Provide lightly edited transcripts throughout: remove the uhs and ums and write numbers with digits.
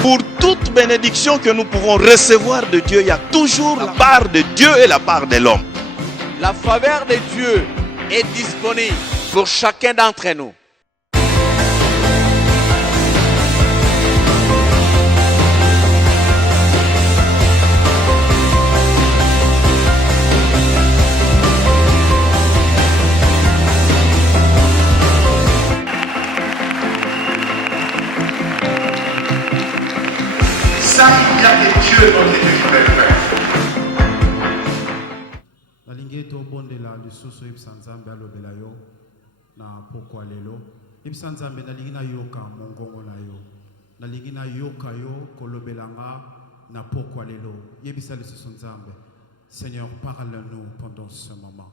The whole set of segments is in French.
Pour toute bénédiction que nous pouvons recevoir de Dieu, il y a toujours la part de Dieu et la part de l'homme. La faveur de Dieu est disponible pour chacun d'entre nous. Ça, il y a des dieux dans les nalingi tobondela lisusu yebisa nzambe alobela yo na pokwa lelo yebisa nzambe nalingi nayoka mongongo na yo nalingi nayoka yo kolobela nga na pokwa lelo yebisa lisusu nzambe. Seigneur, parle-nous pendant ce moment.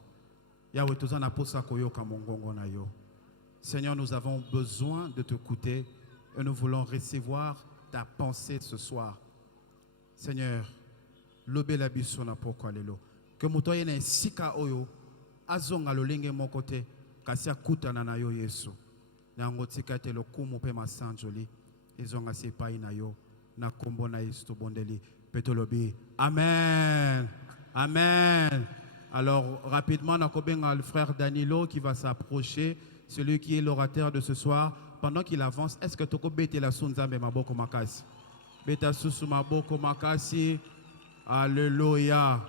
Yahweh, toza na posa koyoka mongongo na yo. Seigneur, nous avons besoin de t'écouter et nous voulons recevoir ta pensée ce soir. Seigneur, lobela biso na pokwa lelo. Que mutoye na sika oyo azonga lolenge mokote kasi akutana na yo Yesu. Nango tika te lokumu pe masanjoli ezonga sepai na yo na kombo na Yesu tobondeli petolobi. Amen. Amen. Alors rapidement nakobenga le frère Danilo qui va s'approcher, celui qui est l'orateur de ce soir. Pendant qu'il avance, est-ce que toko bete la sunzambe maboko makasi? Beta susu maboko makasi. Alléluia.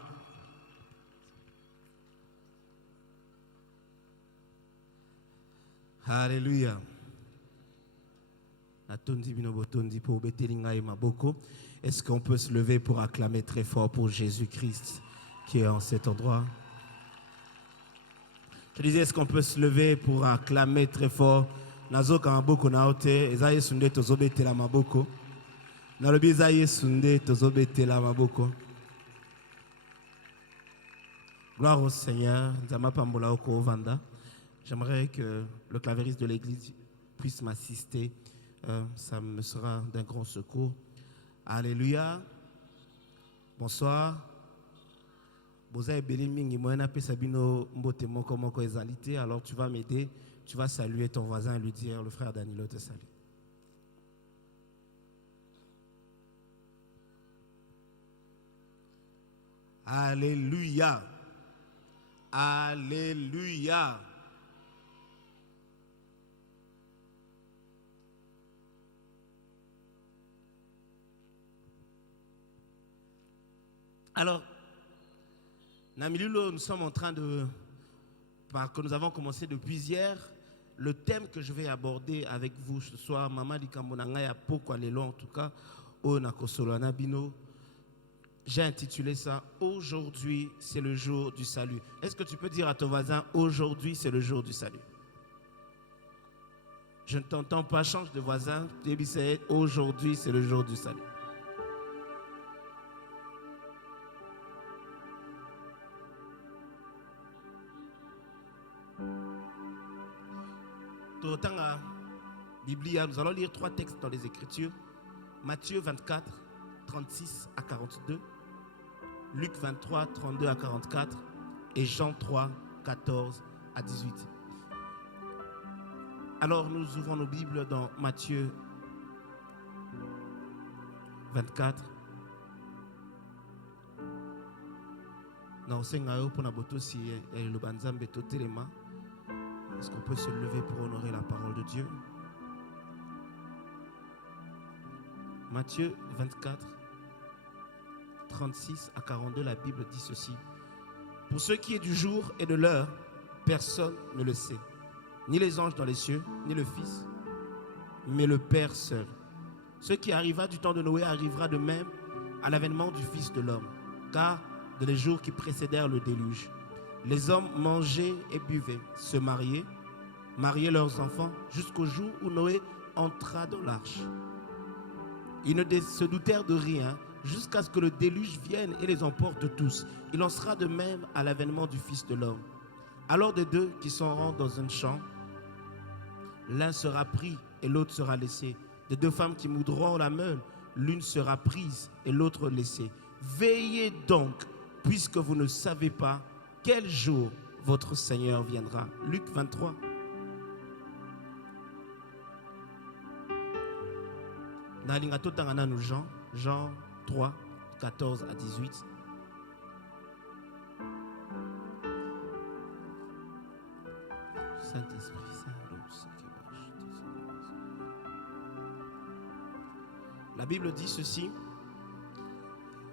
Alléluia. Est-ce qu'on peut se lever pour acclamer très fort pour Jésus-Christ qui est en cet endroit? Je disais, est-ce qu'on peut se lever pour acclamer très fort? Nazoka maboko naote, ezaye sunde tozobete la maboko. Nalobi ezaye sunde tozobete la maboko. Gloire au Seigneur. Nzama pambola oko vanda. J'aimerais que le clavériste de l'église puisse m'assister. Ça me sera d'un grand secours. Alléluia. Bonsoir. Alors tu vas m'aider. Tu vas saluer ton voisin et lui dire, le frère Danilo te salue. Alléluia. Alléluia. Alors, Namilulo, nous sommes en train de, que nous avons commencé depuis hier, le thème que je vais aborder avec vous ce soir, Mama Likambonangaya Pokwa Lelo, en tout cas, au Nakosolo Nabino, j'ai intitulé ça « Aujourd'hui, c'est le jour du salut ». Est-ce que tu peux dire à ton voisin « Aujourd'hui, c'est le jour du salut ». Je ne t'entends pas, change de voisin, « Aujourd'hui, c'est le jour du salut ». Biblia, nous allons lire 3 textes dans les Écritures. Matthieu 24, 36 à 42, Luc 23, 32 à 44 et Jean 3, 14 à 18. Alors nous ouvrons nos Bibles dans Matthieu 24. Est-ce qu'on peut se lever pour honorer la parole de Dieu? Matthieu 24, 36 à 42, la Bible dit ceci. Pour ce qui est du jour et de l'heure, personne ne le sait. Ni les anges dans les cieux, ni le Fils, mais le Père seul. Ce qui arriva du temps de Noé arrivera de même à l'avènement du Fils de l'homme. Car dans les jours qui précédèrent le déluge, les hommes mangeaient et buvaient, se mariaient leurs enfants, jusqu'au jour où Noé entra dans l'arche. Ils ne se doutèrent de rien, jusqu'à ce que le déluge vienne et les emporte tous. Il en sera de même à l'avènement du Fils de l'homme. Alors des deux qui s'en dans un champ, l'un sera pris et l'autre sera laissé. Des deux femmes qui moudront la meule, l'une sera prise et l'autre laissée. Veillez donc, puisque vous ne savez pas quel jour votre Seigneur viendra. Luc 23. Nalinga totanga nanu Jean 3, 14 à 18. Saint-Esprit, la Bible dit ceci.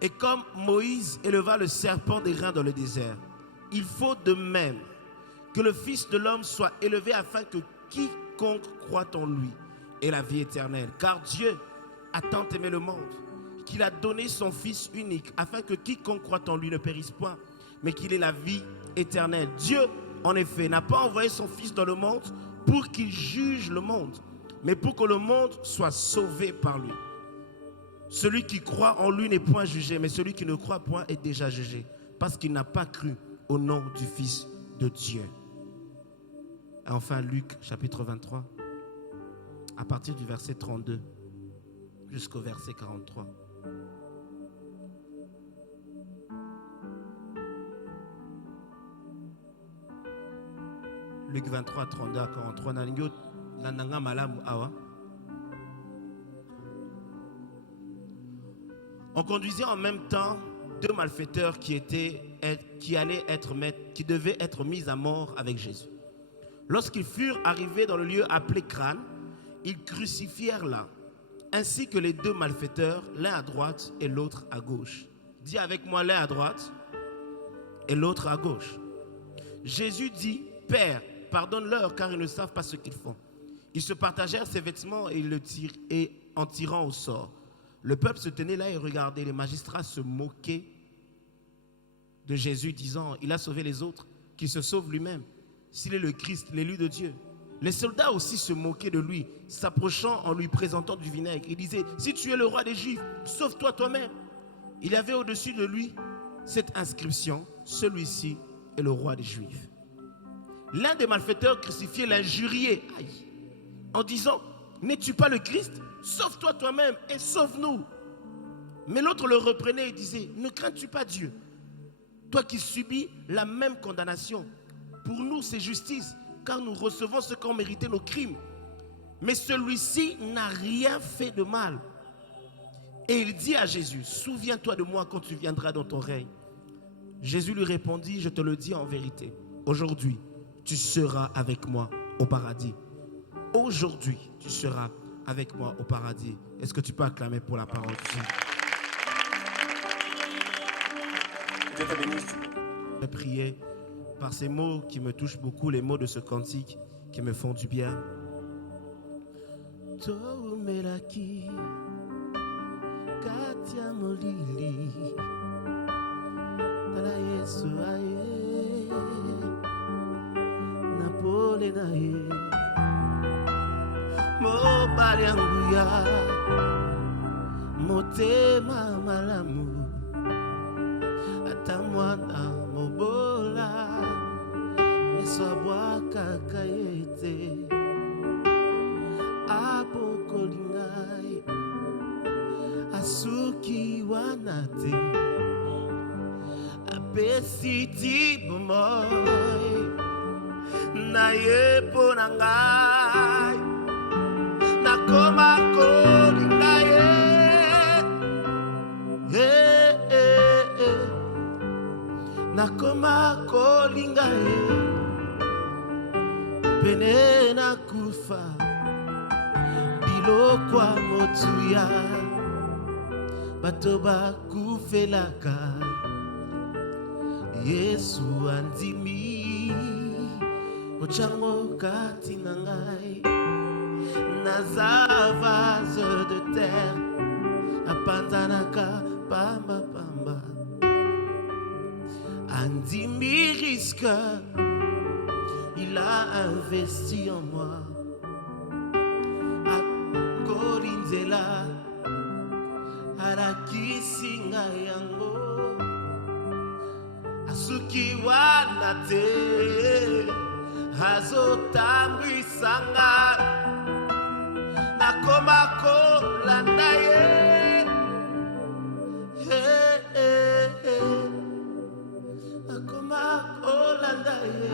Et comme Moïse éleva le serpent des reins dans le désert, il faut de même que le Fils de l'homme soit élevé afin que quiconque croit en lui ait la vie éternelle. Car Dieu a tant aimé le monde qu'il a donné son Fils unique afin que quiconque croit en lui ne périsse point, mais qu'il ait la vie éternelle. Dieu, en effet, n'a pas envoyé son Fils dans le monde pour qu'il juge le monde, mais pour que le monde soit sauvé par lui. Celui qui croit en lui n'est point jugé, mais celui qui ne croit point est déjà jugé, parce qu'il n'a pas cru au nom du Fils de Dieu. Et enfin, Luc chapitre 23, à partir du verset 32 jusqu'au verset 43. Luc 23, 32 à 43. Landanga malamu awa. On conduisait en même temps deux malfaiteurs qui devaient être mis à mort avec Jésus. Lorsqu'ils furent arrivés dans le lieu appelé Crâne, ils crucifièrent là, ainsi que les deux malfaiteurs, l'un à droite et l'autre à gauche. Dis avec moi, l'un à droite et l'autre à gauche. Jésus dit, Père, pardonne-leur car ils ne savent pas ce qu'ils font. Ils se partagèrent ses vêtements et en tirant au sort. Le peuple se tenait là et regardait. Les magistrats se moquaient de Jésus, disant, il a sauvé les autres, qu'il se sauve lui-même, s'il est le Christ, l'élu de Dieu. Les soldats aussi se moquaient de lui, s'approchant en lui présentant du vinaigre. Ils disaient, si tu es le roi des Juifs, sauve-toi toi-même. Il y avait au-dessus de lui cette inscription, celui-ci est le roi des Juifs. L'un des malfaiteurs crucifiés l'injuriait en disant, n'es-tu pas le Christ? Sauve-toi toi-même et sauve-nous. Mais l'autre le reprenait et disait, ne crains-tu pas Dieu? Toi qui subis la même condamnation. Pour nous, c'est justice, car nous recevons ce qu'ont mérité nos crimes. Mais celui-ci n'a rien fait de mal. Et il dit à Jésus, souviens-toi de moi quand tu viendras dans ton règne. Jésus lui répondit, je te le dis en vérité, aujourd'hui, tu seras avec moi au paradis. Aujourd'hui, tu seras avec moi au paradis. Est-ce que tu peux acclamer pour la parole de Dieu? Je priais par ces mots qui me touchent beaucoup, les mots de ce cantique qui me font du bien. Tomelaki Katia Molili Tala Yesu aye Napole naye Mobali yanguya Motema malamu Ata mwana mobola Yesu abwaka kayete Apokolingai Asuki wanate Apesiti bumoy Naye ponangai Nakoma kolingaye Nakoma kolingaye Pene na kufa Bilokwa motuya Batoba kufelaka Yesu andimi Ochango kati nangai Naza vase de terre Apanzanaka pamba pamba Andimi risque Il a investi en moi Akorinzela Arakisinga yango Asuki wanate Azotambisanga Nakoma kolanda ye Nakoma kolanda ye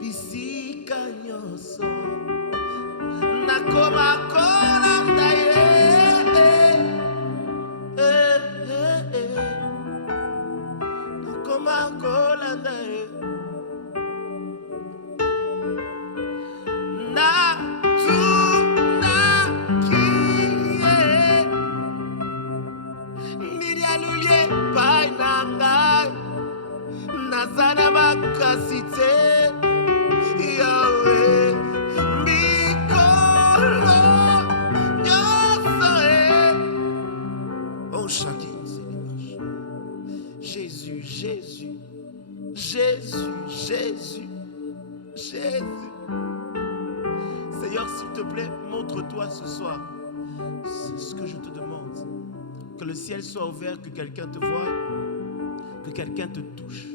Bisika nyoso Nakoma kolanda kolanda ye natunaki ye nini alulie pai na ngai naza na makasi te yawe mikolo nyonso ye. Oh, chacun c'est l'image. Jésus, Jésus, Jésus, Jésus, Jésus. Seigneur, s'il te plaît, montre-toi ce soir. C'est ce que je te demande. Que le ciel soit ouvert, que quelqu'un te voie, que quelqu'un te touche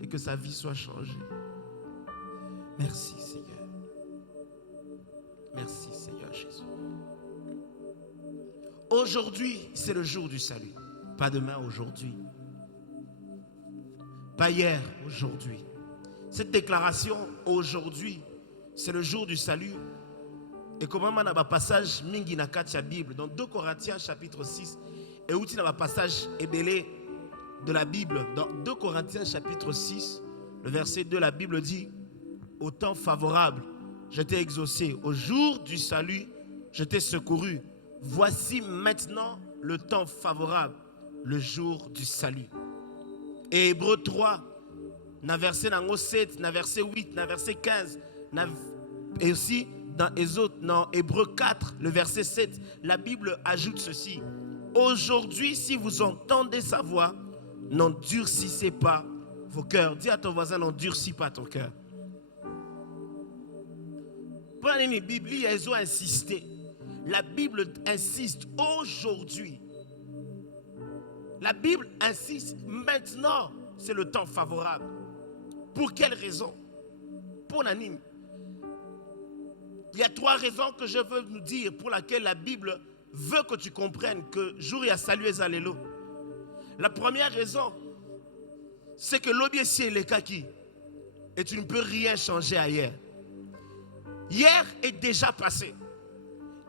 et que sa vie soit changée. Merci, Seigneur. Merci, Seigneur Jésus. Aujourd'hui, c'est le jour du salut. Pas demain, aujourd'hui. Pas hier, aujourd'hui. Cette déclaration, aujourd'hui, c'est le jour du salut. Et comment on a un passage mingi na katia Bible dans 2 Corinthiens chapitre 6 et où il y a un passage ébélé de la Bible dans 2 Corinthiens chapitre 6 le verset 2 la Bible dit au temps favorable je t'ai exaucé, au jour du salut je t'ai secouru, voici maintenant le temps favorable, le jour du salut. Et Hébreux 3 na verset 7, na verset 8, na verset 15 et aussi dans Hébreux 4, le verset 7, la Bible ajoute ceci. Aujourd'hui, si vous entendez sa voix, n'endurcissez pas vos cœurs. Dis à ton voisin, n'endurcis pas ton cœur. Pour la Bible, ils ont insisté. La Bible insiste aujourd'hui. La Bible insiste maintenant. C'est le temps favorable. Pour quelle raison? Pour l'anime. Il y a 3 raisons que je veux nous dire pour laquelle la Bible veut que tu comprennes que jour il y a salué Zalélo. La première raison, c'est que l'obéissance est le kaki et tu ne peux rien changer à hier. Hier est déjà passé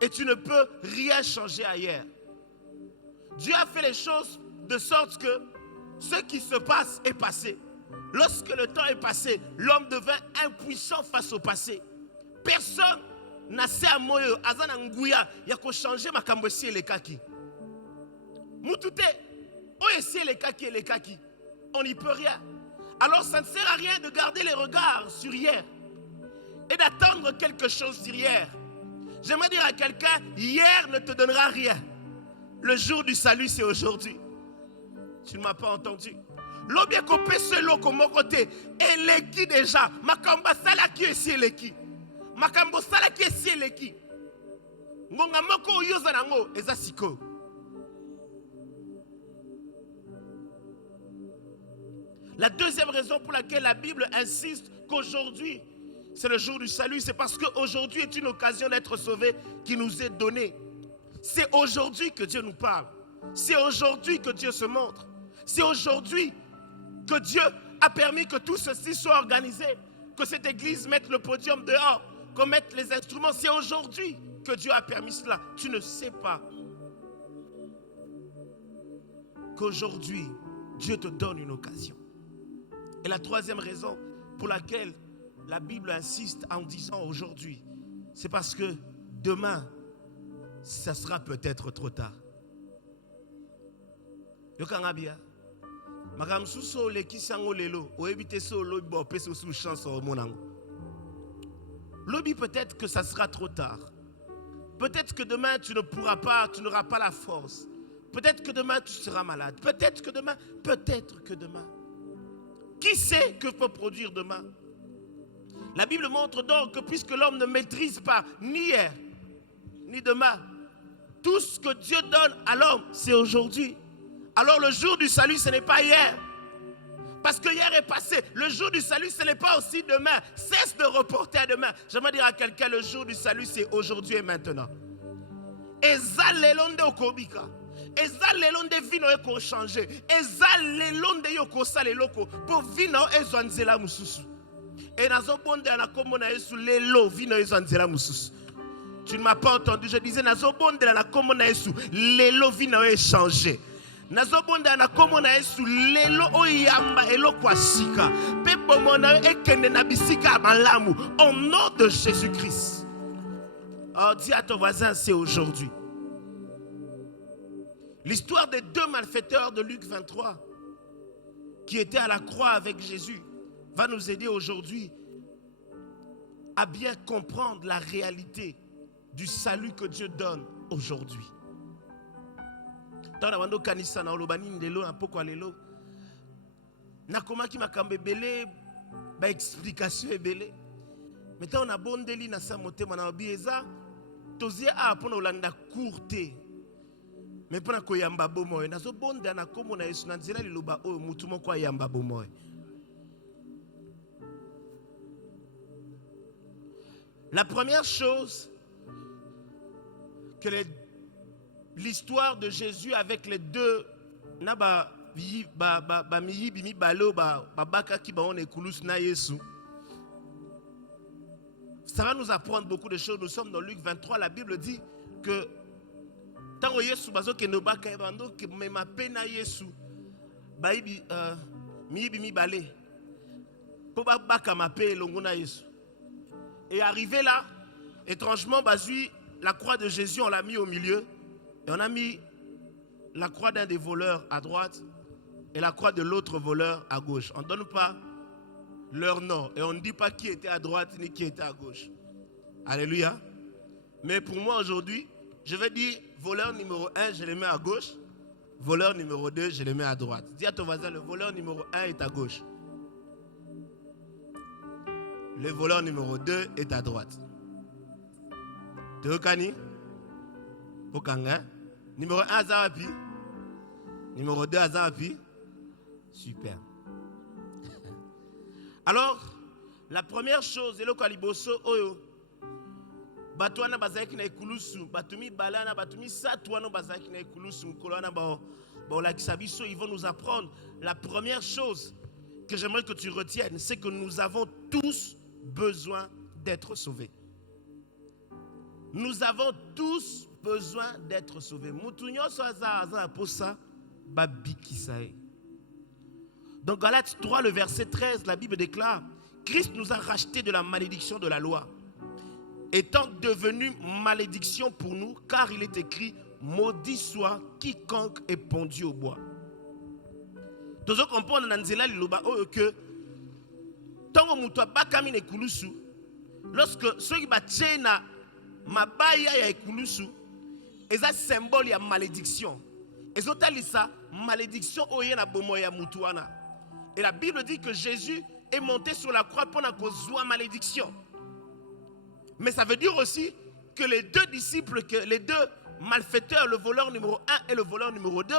et tu ne peux rien changer à hier. Dieu a fait les choses de sorte que ce qui se passe est passé. Lorsque le temps est passé, l'homme devint impuissant face au passé. Personne n'a à moyo azana nguya ya ko changer makambo esi le kaki. Mutute o esi le kaki. On n'y peut rien. Alors ça ne sert à rien de garder les regards sur hier et d'attendre quelque chose d'hier. J'aimerais dire à quelqu'un, hier ne te donnera rien. Le jour du salut c'est aujourd'hui. Tu ne m'as pas entendu. L'objet copé selo comme côté et l'équi déjà makamba sala qui esi l'équi. Makambo sala ki esi eleki. Ngonga moko uyoza nango eza siko. La deuxième raison pour laquelle la Bible insiste qu'aujourd'hui c'est le jour du salut, c'est parce qu'aujourd'hui est une occasion d'être sauvé qui nous est donnée. C'est aujourd'hui que Dieu nous parle. C'est aujourd'hui que Dieu se montre. C'est aujourd'hui que Dieu a permis que tout ceci soit organisé, que cette église mette le podium dehors, qu'on mette les instruments. C'est aujourd'hui que Dieu a permis cela. Tu ne sais pas qu'aujourd'hui, Dieu te donne une occasion. Et la troisième raison pour laquelle la Bible insiste en disant aujourd'hui, c'est parce que demain, ça sera peut-être trop tard. Yokangabia. Magam suso le kisango lelo, o ebite so lobi bo peso sous chance au monango. Lobi peut-être que ça sera trop tard. Peut-être que demain tu ne pourras pas, tu n'auras pas la force. Peut-être que demain tu seras malade. Peut-être que demain. Qui sait que peut produire demain? La Bible montre donc que puisque l'homme ne maîtrise pas ni hier, ni demain, tout ce que Dieu donne à l'homme, c'est aujourd'hui. Alors le jour du salut, ce n'est pas hier. Parce que hier est passé. Le jour du salut, ce n'est pas aussi demain. Cesse de reporter à demain. J'aimerais dire à quelqu'un, le jour du salut, c'est aujourd'hui et maintenant. Eza lelonde okobika. Eza lelonde vino eko changer. Eza lelonde yoko sale loko. Pour vino ezwanzela mususu. Et nazo bonde anakomo na yesu lelo vino ezwanzela mususu. Tu ne m'as pas entendu. Je disais nazo bonde anakomo na yesu lelo vino e changer. nazobonda na kombo na Yesu lelo oyamba eloko asika pe bomona ekende na bisika malamu au nom de Jésus-Christ. Oh, dis à ton voisin, c'est aujourd'hui. L'histoire des deux malfaiteurs de Luc 23 qui étaient à la croix avec Jésus va nous aider aujourd'hui à bien comprendre la réalité du salut que Dieu donne aujourd'hui. Dans la kanisa na olobani ndelo na poko lelo nakomaki makambe belé ba explication ebele mais tant on a bondeli na sa motema na obieza tozia a pona olanda courte mais pona koyamba bomoy nazo bonda na kombo na Yesu na nzela liloba oyo mutu moko ayamba bomoy. La première chose que l'histoire de Jésus avec les deux ça va nous apprendre beaucoup de choses. Nous sommes dans Luc 23, la Bible dit que tant que Yesu bazoke no baka ebando ke mema pena Yesu baibi miyibi mi balé po baka mape longona Yesu. Et arrivé là, étrangement, Bazui, la croix de Jésus, on l'a mis au milieu. Et on a mis la croix d'un des voleurs à droite et la croix de l'autre voleur à gauche. On ne donne pas leur nom. Et on ne dit pas qui était à droite ni qui était à gauche. Alléluia. Mais pour moi aujourd'hui, je vais dire voleur numéro 1, je le mets à gauche. Voleur numéro 2, je le mets à droite. Dis à ton voisin, le voleur numéro 1 est à gauche. Le voleur numéro 2 est à droite. Teokani? Pokanga? Numéro 1 Azawapi? Numéro 2 Azawapi? Super. Alors, la première chose, eloko aliboso oyo. Batouana bazaki na ekulusu, batumi balana, batumi satouana bazaki na ekulusu, kolana la kisabiso, ils vont nous apprendre. La première chose que j'aimerais que tu retiennes, c'est que nous avons tous besoin d'être sauvés. Nous avons tous besoin d'être sauvés. Dans Galates 3, le verset 13, la Bible déclare: Christ nous a rachetés de la malédiction de la loi, étant devenu malédiction pour nous, car il est écrit: maudit soit quiconque est pendu au bois. Nous comprenons que lorsque ceux qui battent mabaya ya ekulusu, c'est un symbole de malédiction. Et ça, malédiction oyena bomoya mutuana. Et la Bible dit que Jésus est monté sur la croix pour la malédiction. Mais ça veut dire aussi que les deux disciples, que les deux malfaiteurs, le voleur numéro 1 et le voleur numéro 2,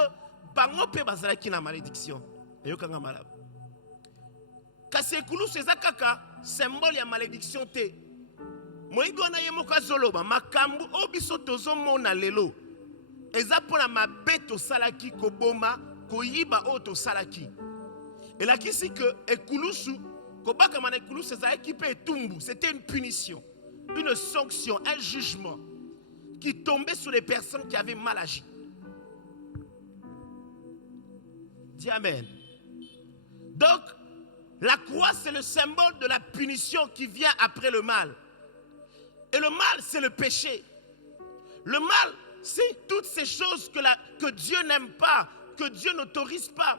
bango pe bazalaki na malédiction. Eyokanga malab. Kasi ekulusu eza kaka symbole ya malédiction te. Moigona yemoka zoloba makambu obiso tozo mona lelo. Eza pona mabeto salaki koboma koyiba oto salaki. Et là qui c'est que ekulusu kobaka mana ekulusu eza équipé tumbu, c'était une punition, une sanction, un jugement qui tombait sur les personnes qui avaient mal agi. Dis amen. Donc la croix, c'est le symbole de la punition qui vient après le mal. Et le mal, c'est le péché. Le mal, c'est toutes ces choses que Dieu n'aime pas, que Dieu n'autorise pas.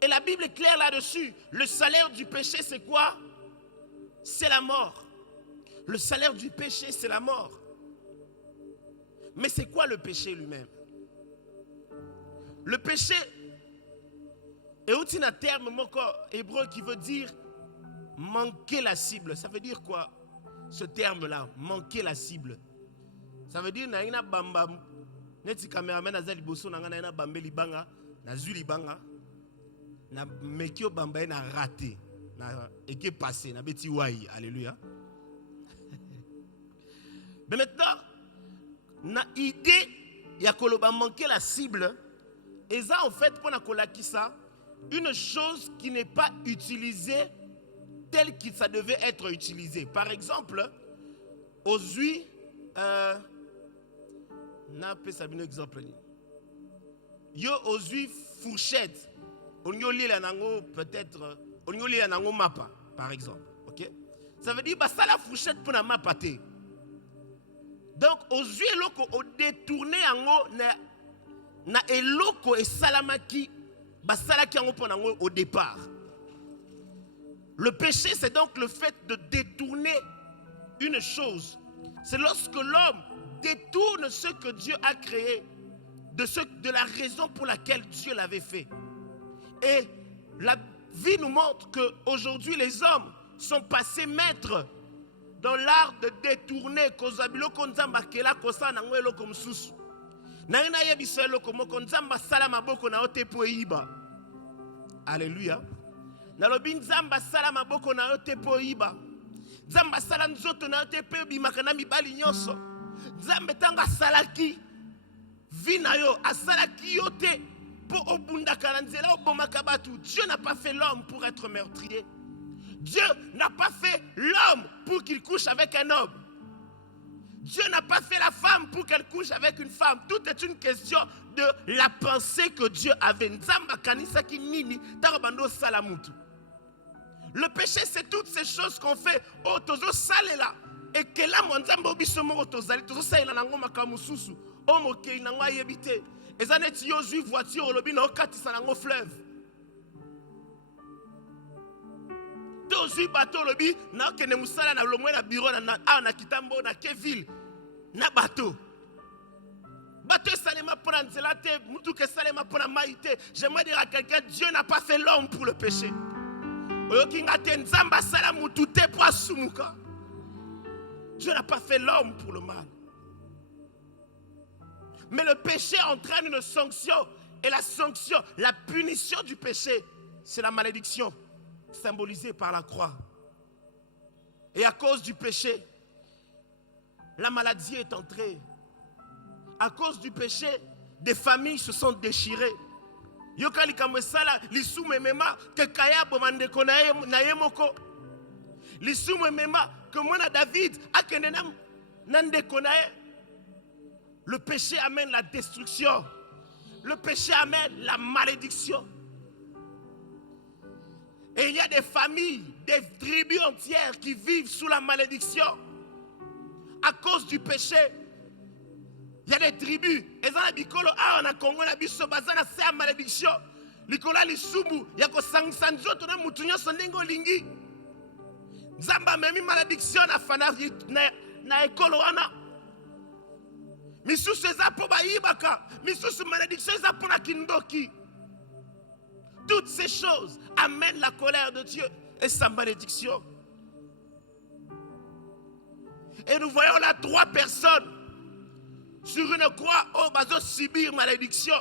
Et la Bible est claire là-dessus. Le salaire du péché, c'est quoi? C'est la mort. Le salaire du péché, c'est la mort. Mais c'est quoi le péché lui-même? Le péché est aussi un terme hébreu qui veut dire manquer la cible. Ça veut dire quoi, ce terme-là, manquer la cible? Ça veut dire na bamba neti cameraman azali boso na na bambe libanga na zui libanga na mekio bamba na raté na eke passé na beti wai. Alléluia. Mais maintenant na idée ya koloba manquer la cible, et ça en fait pour na kolakisa une chose qui n'est pas utilisée tel que ça devait être utilisé. Par exemple, aux huiles, n'a pas ça un exemple. Yo ozui fourchette. On y lit la nango peut-être. On y lit la nango mapa par exemple. Ok? Ça veut dire bah ça la fourchette pour la mapa té. Donc ozui eloko o détourner ango na eloko et salamaki bah salaki ango pour nango au départ. Le péché c'est donc le fait de détourner une chose. C'est lorsque l'homme détourne ce que Dieu a créé de la raison pour laquelle Dieu l'avait fait. Et la vie nous montre qu'aujourd'hui les hommes sont passés maîtres dans l'art de détourner kozabilo konzamba kela kosa na ngwelo komsusu. Na ina yebiselo komoko nzamba sala maboko na ote po iba. Alléluia. Na lobi nzamba sala maboko na ote po iba. Nzamba sala nzoto na ote po bimaka na mibali nyonso. Nzambe tanga salaki vina yo asalaki yo te po obundaka na nzela obomaka batu. Dieu n'a pas fait l'homme pour être meurtrier. Dieu n'a pas fait l'homme pour qu'il couche avec un homme. Dieu n'a pas fait la femme pour qu'elle couche avec une femme. Tout est une question de la pensée que Dieu avait. Nzamba kanisa ki nini tarabando salamutu. Le péché c'est toutes ces choses qu'on fait. Oh tozo salela et que là mon nzamba obiso mo tozali tozo salela nango makamususu. Oh mokei nango ayebite. Ezaneti yo zui voiture olobi na okatisa nango fleuve. Tozui bateau olobi na okene musala na lomwe na bureau na kitambo na Keville na bateau. Bateau salema pour nzela te, mutu ke salema pour na maïté. J'aimerais dire à quelqu'un, Dieu n'a pas fait l'homme pour le péché. Oyoki ngate nzamba sala mutu te pour asumuka. Dieu n'a pas fait l'homme pour le mal. Mais le péché entraîne une sanction. Et la sanction, la punition du péché, c'est la malédiction symbolisée par la croix. Et à cause du péché, la maladie est entrée. À cause du péché, des familles se sont déchirées. Yokali kamesala lisume mema ke kaya bomande konaye na yemoko. Lisume mema que mona David akende nande konaye. Le péché amène la destruction. Le péché amène la malédiction. Et il y a des familles, des tribus entières qui vivent sous la malédiction. À cause du péché, il y a des tribus. Et dans la bikolo, on a Congo, on a biso bazana, c'est la malédiction. Likola lisumu, yako sanzo, tona mutunya sonengo lingi. Zamba memi malédiction na fana na ekolo wana. Misusu eza po baibaka, misusu malédiction eza po na kindoki. Toutes ces choses amènent la colère de Dieu et sa malédiction. Et nous voyons là 3 personnes sur une croix, oh, bazo subir malédiction.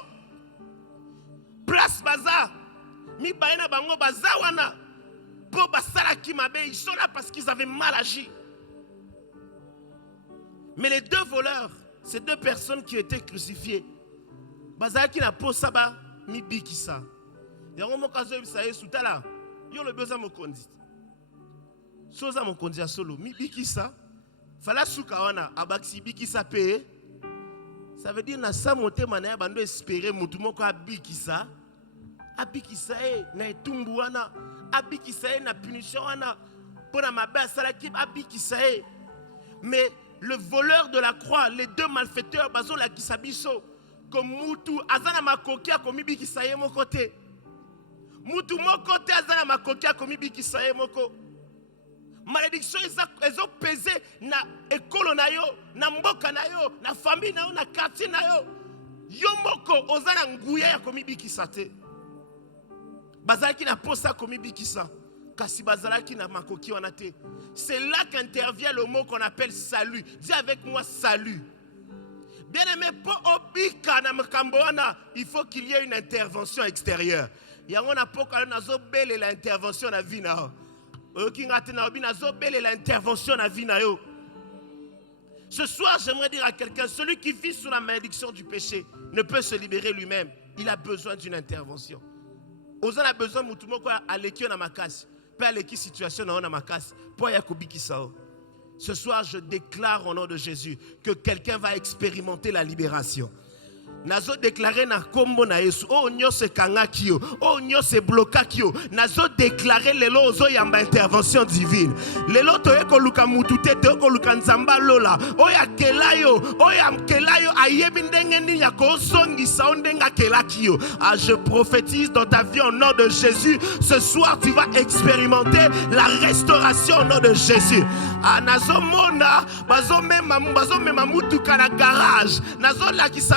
Place baza, mi baena bango bazawana, po basala kimabe, ils sont là parce qu'ils avaient mal agi. Mais les 2 voleurs, ces 2 personnes qui étaient crucifiées, bazala ki na po saba mi bikisa. Yango mokazo bisa Yesu tala, yo le beza mokondi. Soza mokondi ya solo, mi bikisa. Fala suka wana abaksi bikisa pe. Ça veut dire na sa motema na ya bando espérer mutu moko abikisa. Abikisa na etumbu wana, abikisa na punition wana. Pona mabe asalaki abikisa. Mais le voleur de la croix, les 2 malfaiteurs bazo la kisabiso comme mutu azana makoki akomi bikisa ye moko te. Mutu moko te azana makoki akomi bikisa ye moko. Malédiction ils ont pesé na école na yo, na mboka na yo, na famille na yo, na quartier na yo. Yo moko ozana nguya ya komi bikisa te. Bazalaki na posa komi bikisa. Kasi bazalaki na makoki wana te. C'est là qu'intervient le mot qu'on appelle salut. Dis avec moi salut. Bien aimé, pour obika na makambo wana, il faut qu'il y ait une intervention extérieure. Yango na poka na zo bele la intervention na vie na. Ce soir, j'aimerais dire à quelqu'un, celui qui vit sous la malédiction du péché ne peut se libérer lui-même. Il a besoin d'une intervention. Oza a besoin de aleki na makasi, pas aleki situation na makasi, pour yakobiki sao. Ce soir, je déclare au nom de Jésus que quelqu'un va expérimenter la libération. Nazo déclaré na kombo na Yesu o nyose kangaki yo o nyose blokaki yo nazo déclaré lelo ozo yamba intervention divine lelo toye ko luka mutute te ko luka nzamba lola o ya kelayo ayebi ndenge ni ya ko songisa ondenga kelaki yo. Je prophétise dans ta vie au nom de Jésus. Ce soir tu vas expérimenter la restauration au nom de Jésus. Nazo mona bazo mema mutuka na garage nazo lakisa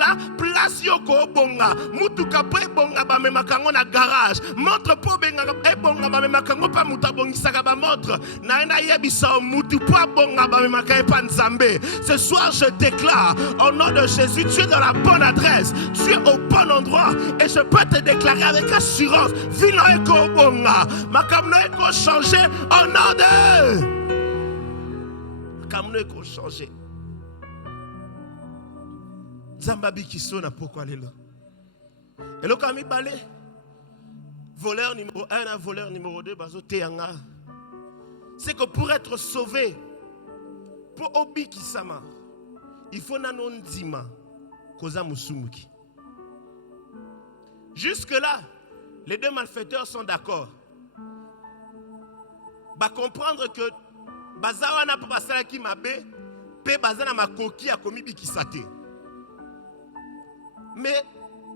la place yoko bonga mutuka po bonga ba memakango na garage montre po benga bonga ba memakango pa mutabongisaka ba montre na yebisa mutu po bonga ba memakaye pa nzambe. Ce soir je déclare au nom de Jésus, tu es dans la bonne adresse, tu es au bon endroit et je peux te déclarer avec assurance vino eko bonga makamno eko changer au nom de makamno eko changer. Zambabi Kisona, pourquoi elle est là? Et le Kami Balé, voleur numéro 1, voleur numéro 2, Bazo Teyanga. C'est que pour être sauvé, pour Obi Kisama, il faut nanon dima, Koza Musumuki. Jusque-là, les deux malfaiteurs sont d'accord. Bah comprendre que Bazawana Pasala qui m'a bé, Pe Bazana Makoki a commis Bikisate. Mais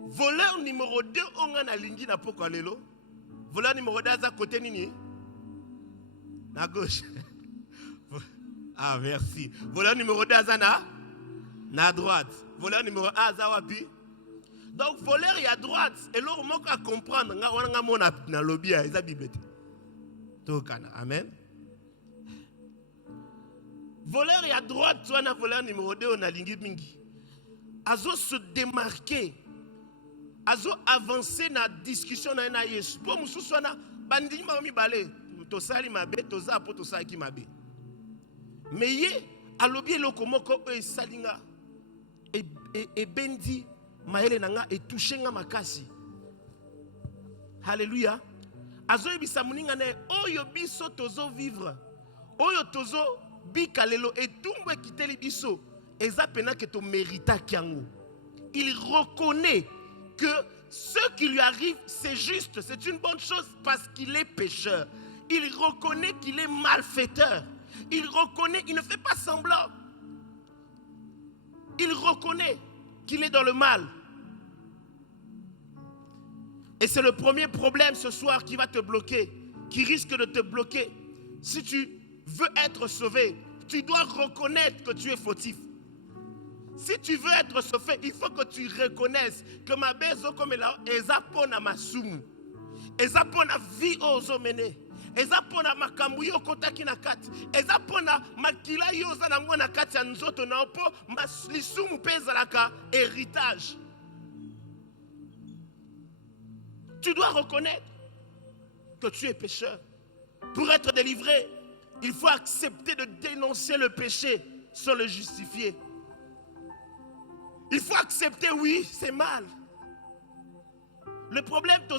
voleur numéro 2, on a lingi na poko lelo. Voleur numéro 2 à côté nini? Na gauche. Ah merci. Voleur numéro 2 na droite. Voleur numéro 1 à wapi? Donc voleur est à droite. Et là on peut comprendre nga wana mona na lobby ya Bible. Tokana. Amen. Voleur est à droite, toi na voleur numéro 2 on a lingi mingi. Azo se démarquer, azo avancer na discussion na Yesu. Pour mususu na bandi mami balé, to sali mabe, to za po to sali ki mabe. Mais ye alobi lokomoko e salinga e bendi maele nanga e toucher nga makasi. Alléluia. Azo ebisa muninga ne oyo biso tozo vivre. Oyo tozo bikalelo e tumbe kiteli biso. Il reconnaît que ce qui lui arrive, c'est juste, c'est une bonne chose parce qu'il est pécheur. Il reconnaît qu'il est malfaiteur. Il reconnaît, il ne fait pas semblant. Il reconnaît qu'il est dans le mal. Et c'est le premier problème ce soir qui va te bloquer, qui risque de te bloquer. Si tu veux être sauvé, tu dois reconnaître que tu es fautif. Si tu veux être sauvé, il faut que tu reconnaisses que ma bezo comme là, ezapona masumu, ezapona vie ozo mene, ezapona makambuyo kotaki na kati, ezapona makila yoza na ngona kati ya nzoto na opo lisumu pesa laka héritage. Tu dois reconnaître que tu es pécheur. Pour être délivré, il faut accepter de dénoncer le péché sans le justifier. Il faut accepter, oui, c'est mal. Le problème, c'est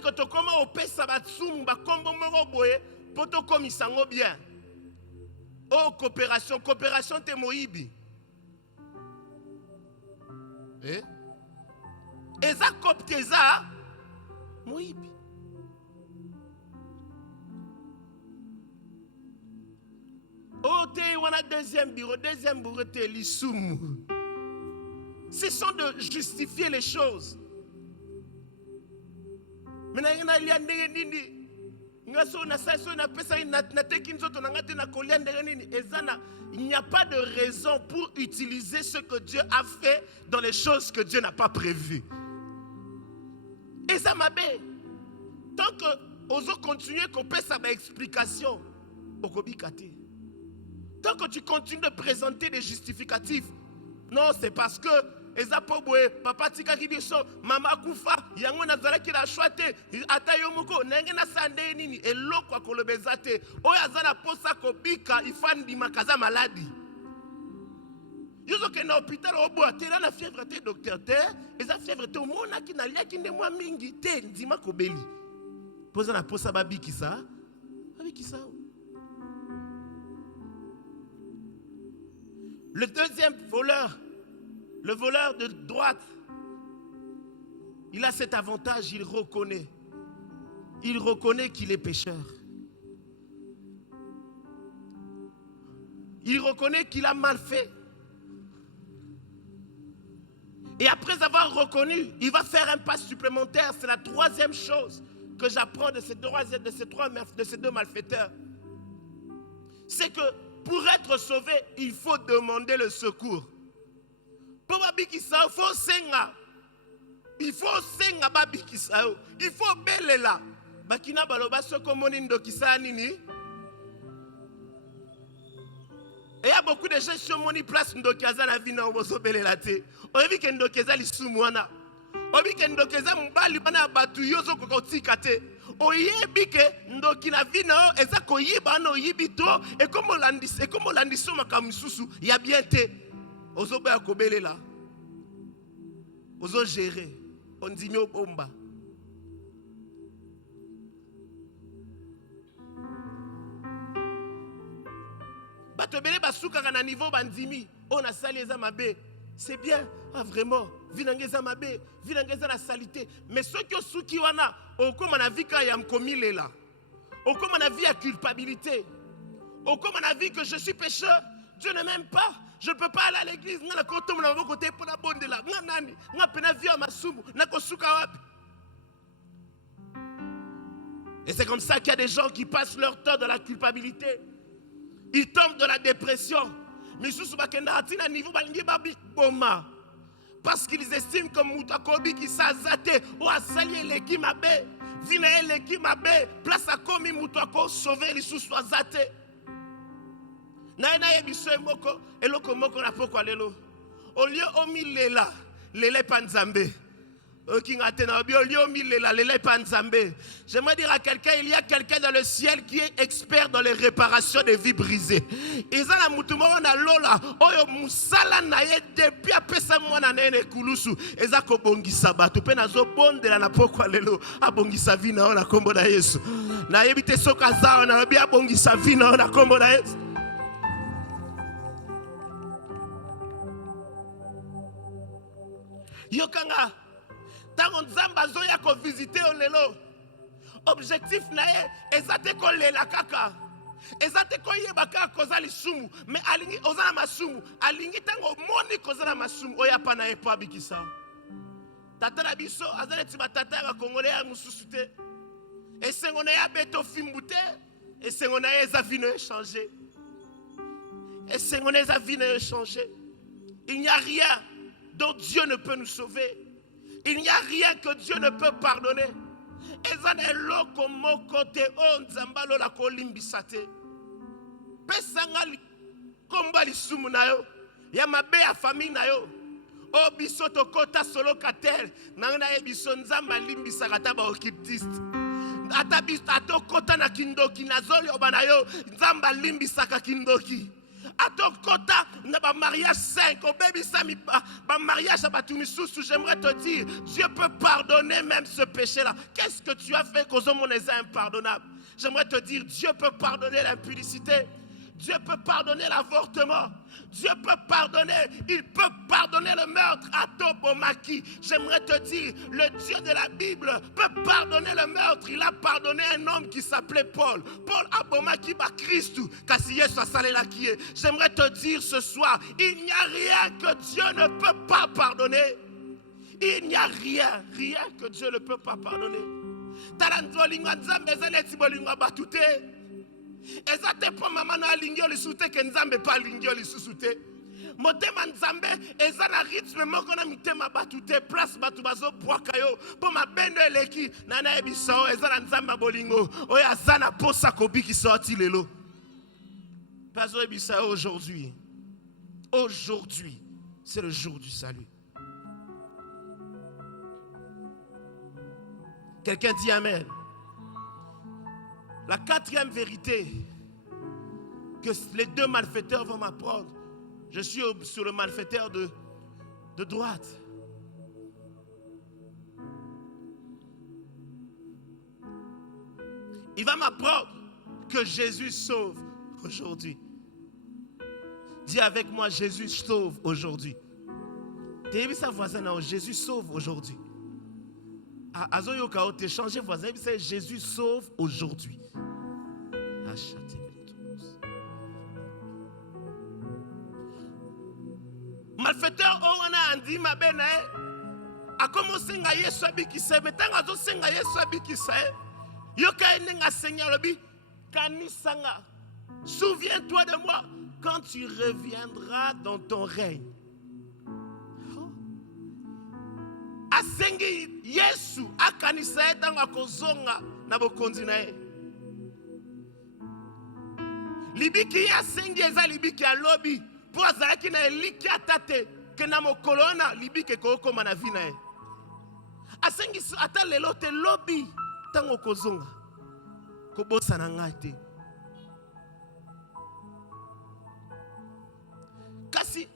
que tu commences à faire ça, pour te commissaire bien. Oh, coopération, t'es moïbi. Et ça, copte ça, moïbi. Oh, on a deuxième bureau, t'es l'issoum. Ce sont de justifier les choses. Mais il n'y a pas de raison pour utiliser ce que Dieu a fait dans les choses que Dieu n'a pas prévues. Et ça m'a bien. Tant que oso continuer qu'on peut sa explication, tant que tu continues de présenter des justificatifs, non, c'est parce que papa tika kibiso mama kufa yango nazala ki la chwate atayo moko nenge na sande nini eloko akolobezate oyo azana posa kobika ifandi makaza maladi yozo ke na hôpital obo atela na fièvre te docteur te eza fièvre te mona ki na lia ki nde mwa mingi te ndima kobeli Posa na posa babi kisa. Le deuxième voleur, le voleur de droite, il a cet avantage, il reconnaît qu'il est pécheur. Il reconnaît qu'il a mal fait. Et après avoir reconnu, il va faire un pas supplémentaire. C'est la troisième chose que j'apprends de ces deux malfaiteurs. C'est que pour être sauvé, il faut demander le secours. Il faut senga babikisa. Il faut belela. Bakina baloba soko monindo kisa nini. Et il y a beaucoup de gens sur mon place ndokaza na vina oboso belela te. Oyebi ke ndokaza lisumu wana. Oyebi ke ndokaza mbali bana batu yozo kokotika te. Oyebi ke ndoki na vina eza koyiba na oyibi to e comme landiso makamisusu ya bien te. Ozoba ya kobelela. Ozo gérer. On dit mieux bomba. Batobele basuka na niveau bandimi. On a sali eza mabe. C'est bien. Ah vraiment. Vinangeza mabe. Vinangeza la salité. Mais ceux qui ont souki wana. Oko mana vika ya mkomile là. Oko mana vie à culpabilité. Oko mana vie que je suis pécheur. Dieu ne m'aime pas. Je ne peux pas aller à l'église. Et c'est comme ça qu'il y a des gens qui passent leur temps dans la culpabilité. Ils tombent dans la dépression. Parce qu'ils estiment que Moutakobi qui s'azate ou a sali l'équipe mabe. Vina l'équipe mabe. Place à komi Moutako sauver les sous-soazate. Na biso moko eloko moko na poko lelo olio omilela lele panzambe okinga tena bio olio omilela lele panzambe. J'aimerais dire à quelqu'un, il y a quelqu'un dans le ciel qui est expert dans les réparations des vies brisées. Ezala mutumo na lola oyo musala na ye depuis apesa mwana nene kulusu ezako bongisa bato pe nazo bondela na poko lelo abongisa vie na ona kombo na Yesu na yebite soka zao na bia bongisa vie na ona kombo na Yesu. Yokanga, tango nzamba zoya ko visiter olelo. Objectif na ye, ezate ko lela kaka. Ezate ko yeba kaka kozali sumu, mais alingi ozana masumu, alingi tango moni kozana masumu, oya pa na epa bikisa. Tata na biso azale tiba tata ya kongolais ya mususute. Esengona ya beto fimbute, esengona ya za vie ne changer. Esengona za vie ne changer. Il n'y a rien dont Dieu ne peut nous sauver. Il n'y a rien que Dieu ne peut pardonner. Ezanelo komo kote on zambalo la kolimbisate. Pesangali kombali sumu na yo. Ya mabe ya famille na yo. O bisoto kota solo katel. Nangana e biso nzamba limbisaka ta ba okitiste. Ata biso ato kota na kindoki na zoli obanayo nzamba limbisaka kindoki. Atokota na ba mariage 5 au baby sami ba mariage à batumi sous j'aimerais te dire Dieu peut pardonner même ce péché là. Qu'est-ce que tu as fait qu'aux hommes on est impardonnable? J'aimerais te dire Dieu peut pardonner l'impudicité. Dieu peut pardonner l'avortement. Dieu peut pardonner. Il peut pardonner le meurtre à Tobomaki. J'aimerais te dire, le Dieu de la Bible peut pardonner le meurtre. Il a pardonné un homme qui s'appelait Paul. Paul Abomaki ba Christ. J'aimerais te dire ce soir, il n'y a rien que Dieu ne peut pas pardonner. Il n'y a rien que Dieu ne peut pas pardonner. Ezate po mama na lingio lisute ke nzambe pa lingio lisusute. Motema nzambe ezana rythme moko na mitema batute place batu bazo bwaka yo po mabendo eleki nana ebiso ezana nzambe bolingo oya zana posa kobiki sorti lelo. Pazo ebisa aujourd'hui. Aujourd'hui, c'est le jour du salut. Quelqu'un dit amen. La quatrième vérité que les deux malfaiteurs vont m'apprendre, je suis sur le malfaiteur de droite. Il va m'apprendre que Jésus sauve aujourd'hui. Dis avec moi, Jésus sauve aujourd'hui. Tu sa voisin, Jésus sauve aujourd'hui. Azoyoka, tu changé voisin, Jésus sauve aujourd'hui. Malfaiteur, on a dit ma benne, a commencé à Yesu abikisa, mais tant que tu as Yesu abikisa, yoka enenga Seigneur lobi, kanisanga. Souviens-toi de moi quand tu reviendras dans ton règne. Asengi Yesu akanisa etanga kozonga na bokonzi na ye. Libiki asengi eza libiki ya lobi po azalaki na eliki atate ke na mokolo wana libiki ekokoma na vi na ye. Asengi ata lelo te lobi tango kozonga kobosana ngai te. Kasi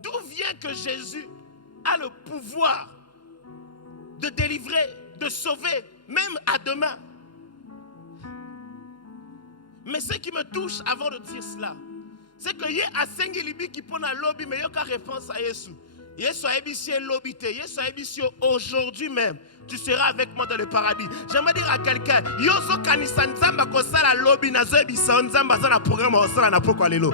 d'où vient que Jésus a le pouvoir de délivrer, de sauver, même à demain? Mais ce qui me touche avant de dire cela, c'est que Yé a sengi libi qui pona lobby, mais yoka réponse à Yesu. Yesu a ébissé lobby te, Yesu a ébissé aujourd'hui même. Tu seras avec moi dans le paradis. J'aimerais dire à quelqu'un, Yoso kanisa nzamba kosala lobby na zo ébissa nzamba za na programme osala na poko alelo.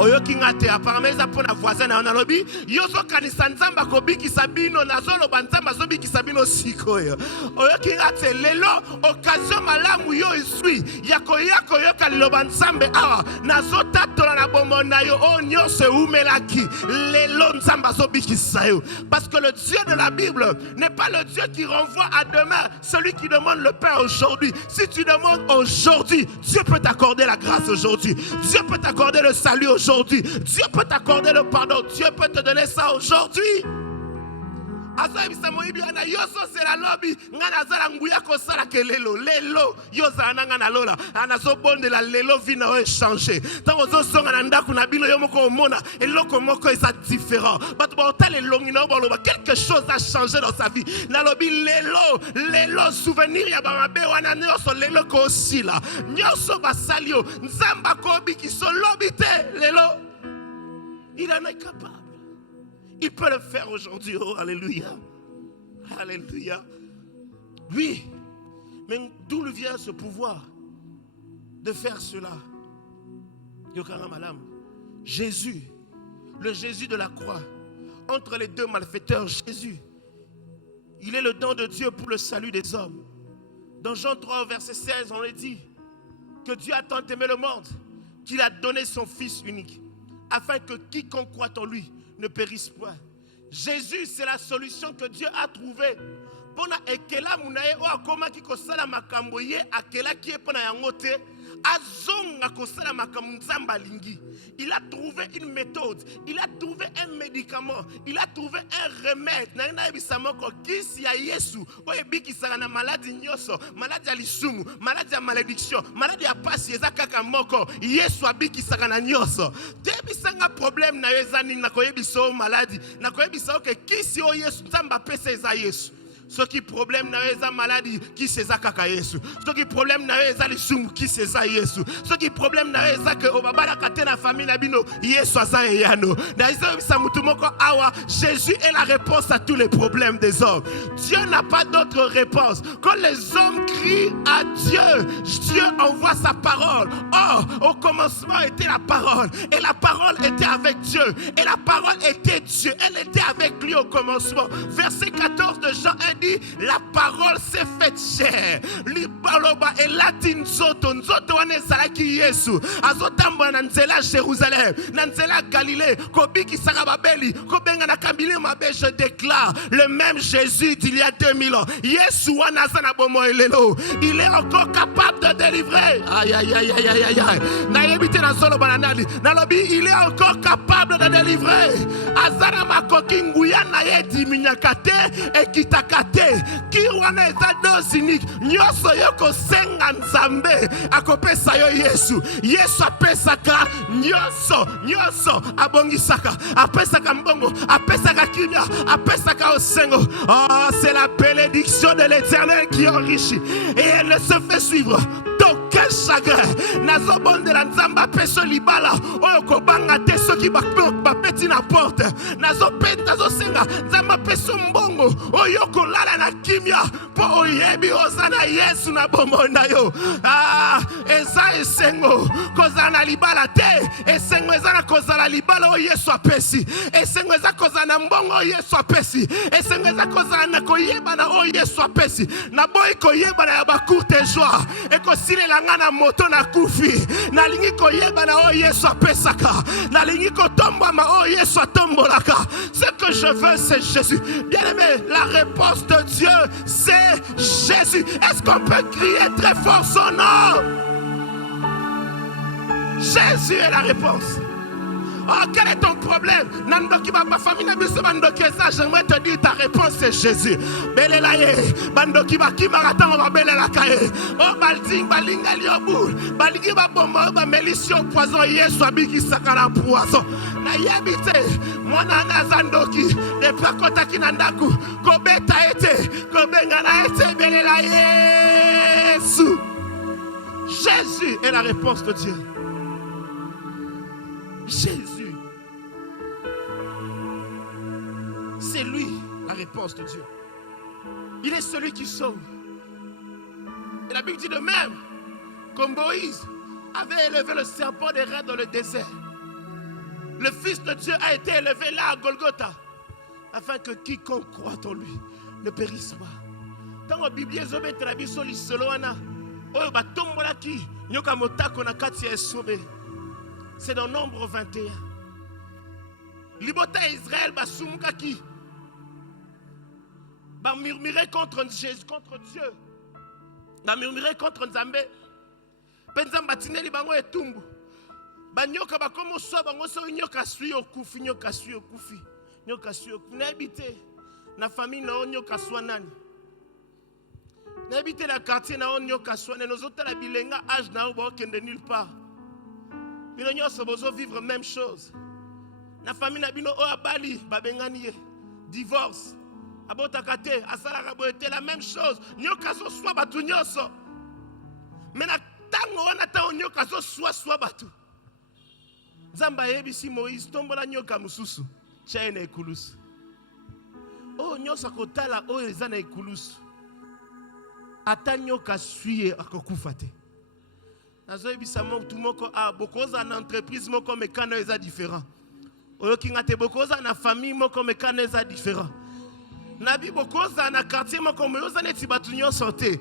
Oyoki ngate apparemment za pona voisin na lobi yozo kanisa nzamba kobiki sabino na zolo banzamba zobiki sabino sikoyo oyoki ngate lelo occasion malamu yo isui yako yoka liloba nzambe awa na zotatola na bombo na yo onyo se umelaki lelo nzamba zobiki sayo parce que le Dieu de la Bible n'est pas le Dieu qui renvoie à demain celui qui demande le pain aujourd'hui. Si tu demandes aujourd'hui, Dieu peut t'accorder la grâce aujourd'hui. Dieu peut t'accorder le salut aujourd'hui. Dieu peut t'accorder le pardon. Dieu peut te donner ça aujourd'hui. Yoso c'est la lobby. Ngana zala nguya ko sala ke lelo yoza nanga na lola anazo bonde la lelo vina o changer. Tant ozo songa na ndaku na bino yo moko omona eloko moko eza différent. But ba otale longi na boloba quelque chose a changé dans sa vie. Na lobby lelo souvenir ya ba mabe wana nyoso lelo ko osila. Nyoso basalio nzamba ko biki so lobby te lelo. Il en est capable. Il peut le faire aujourd'hui. Oh, alléluia. Alléluia. Oui. Mais d'où vient ce pouvoir de faire cela? Jésus, le Jésus de la croix, entre les deux malfaiteurs, Jésus, il est le don de Dieu pour le salut des hommes. Dans Jean 3, verset 16, on est dit que Dieu a tant aimé le monde qu'il a donné son Fils unique, afin que quiconque croit en lui ne périsse point. Jésus, c'est la solution que Dieu a trouvée. Pona ekela munaye o akoma ki kosala makambo ye akela ki e pona yangote azonga kosala makambo nzamba lingi. Il a trouvé une méthode, il a trouvé un médicament, il a trouvé un remède. Na ina ebisamo ko kisi ya Yesu o ebiki sala na maladie nyoso, maladie ya lisumu, maladie ya malédiction, maladie ya pasi eza kaka moko. Yesu abiki sala na nyoso. Debisanga problème na yezani na ko yebiso maladie, na ko yebiso ke kisi o Yesu nzamba pesa eza Yesu. Ce qui problème na eza maladie qui c'est ça kaka Yesu. Ce qui problème na eza lisumu qui c'est ça Yesu. Ce qui problème na eza que obabala katena famille na bino Yesu asa yano. Na eza bisa mutu moko awa Jésus est la réponse à tous les problèmes des hommes. Dieu n'a pas d'autre réponse. Quand les hommes crient à Dieu, Dieu envoie sa parole. Or, au commencement était la parole et la parole était avec Dieu et la parole était Dieu. Elle était avec lui au commencement. Verset 14 de Jean 1 dit, la parole s'est faite chair. Libaloba et latin zoto nzoto wane salaki Yesu. Azotamba na nzela Jérusalem, na nzela Galilée, kobiki sarababeli, kobenga na kambili mabe, je déclare le même Jésus d'il y a 2000 ans. Yesu wana sana bomo elelo. Il est encore capable de délivrer. Aïe aïe aïe aïe aïe aïe. Na yebite na solo bananali. Na lobi il est encore capable de délivrer. Azana makoki nguya na ye diminyakate ekitaka te kir wana eza dose unique nyonso yo kosenga nzambe akopesa yo Yesu. Yesu apesaka nyonso abongisaka, apesaka mbongo, apesaka kimia, apesaka osengo. Oh, c'est la bénédiction de l'Éternel qui enrichit et elle ne se fait suivre d'aucun chagrin. Nazo bonde la nzamba peso libala oyo kobanga te soki bapeti na porte. Nazo senga nzamba peso mbongo oyo kolala na kimia po oyebi ozana Yesu na bomoi na yo. Ah, eza esengo kozala na libala te, esengo eza na kozala libala oyo Yesu apesi, esengo eza kozala na mbongo oyo Yesu apesi, esengo eza kozala na koyebana oyo Yesu apesi. Na boyi koyebana ya bacourte joie ekosilela nga na moto na kufi, nalingi koyebana oyo Yesu apesaka, nalingi kotombama oyo Yesu atombolaka. Ce que je veux c'est Jésus. Bien aimé, la réponse de Dieu c'est Jésus. Est-ce qu'on peut crier très fort son nom? Jésus est la réponse. Oh, quel est ton problème? J'aimerais te dire ta réponse c'est Jésus. Bandoki bakimaratan va belela kaye. Oh, balding balinga liobu. Baligi ba bomba ba melisio poison Yesu abiki sakala poison. Na yebite mwana nazandoki de pakota kinandaku kobeta ete kobenga na ete belela Yesu. Jésus est la réponse de Dieu. Jésus, c'est lui la réponse de Dieu. Il est celui qui sauve. Et la Bible dit de même, comme Moïse avait élevé le serpent des reins dans le désert, le Fils de Dieu a été élevé là à Golgotha, afin que quiconque croit en lui ne périsse pas. Dans la Bible, c'est dans Nombre 21. Libota Israël basumukaki ba murmurer contre Jésus, contre Dieu. Ba murmurer contre Nzambe. Penzamba tineli bango etumbu. Ba nyoka ba komo so bango so nyoka sui okufi, nyoka sui okufi. Nyoka sui okufi. Na habité na famille na nyoka swa nani. Na habité na quartier na nyoka swa ne nozota la bilenga âge na ba kende nulle part. Bino nyonso bozo vivre même chose. Na famille na bino o abali babengani divorce. Abota kate asala raboete la même chose. Nyoka zo swa batu nyonso. Mais na tango wana ta nyoka zo swa batu. Nzamba yebisi Moïse tombola nyoka mususu. Chaine ekulusu. O nyonso kotala o eza na ekulusu. Ata nyoka suye akokufa te. Nazo ebisa tout moko a bokoza na entreprise moko mekano eza différent. Oyo kingate bokoza na famille moko mekano eza différent. Nabi bokoza na quartier moko meyoza neti batu nyonso te.